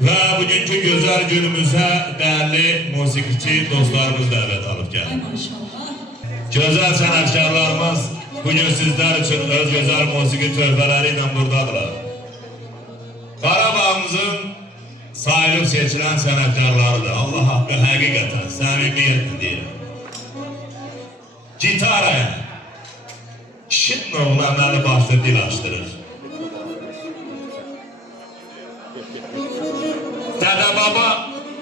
Ve bugünkü güzel günümüze değerli musikiçi dostlarımız davet alıp geldi. Ay maşallah. Güzel sanatkarlarımız bugün sizler için öz güzel musiki töhfeleriyle buradadırlar. Qarabağımızın sayılıb seçilen sanatkarlarıdır. Allah hakkı hakikaten samimiyetle diyelim. Gitaraya şitme oğlanları başta dil açtırır. Dede baba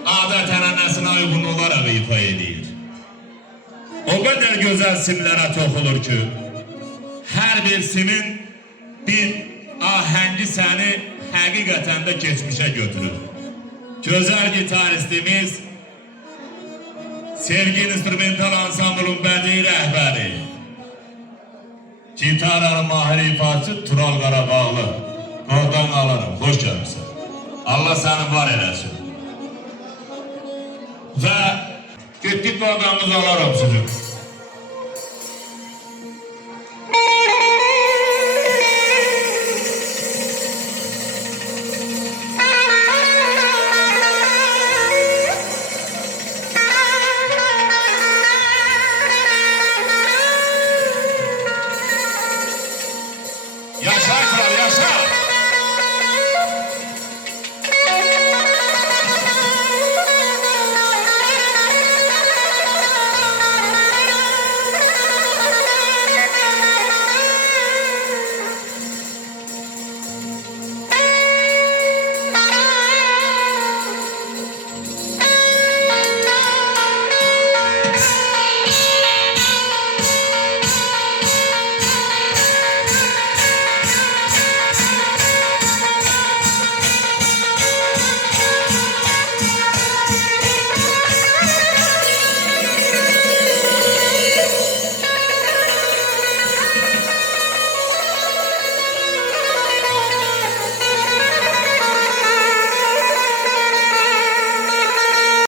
adet ənənəsinə uyğun olaraq ifa edir. O kadar güzel simlere toxulur ki, her bir simin bir ahengi seni hakikaten de geçmişe götürür. Güzel gitaristimiz, Sevgi İnstrumental Ansamblın bədii rəhbəri, gitarın mahir ifaçı Tural Qarabağlı. Oradan alırım, hoş gelmişsin. Allah seni var eləsin. Ve gittik programımızı alalım sizin.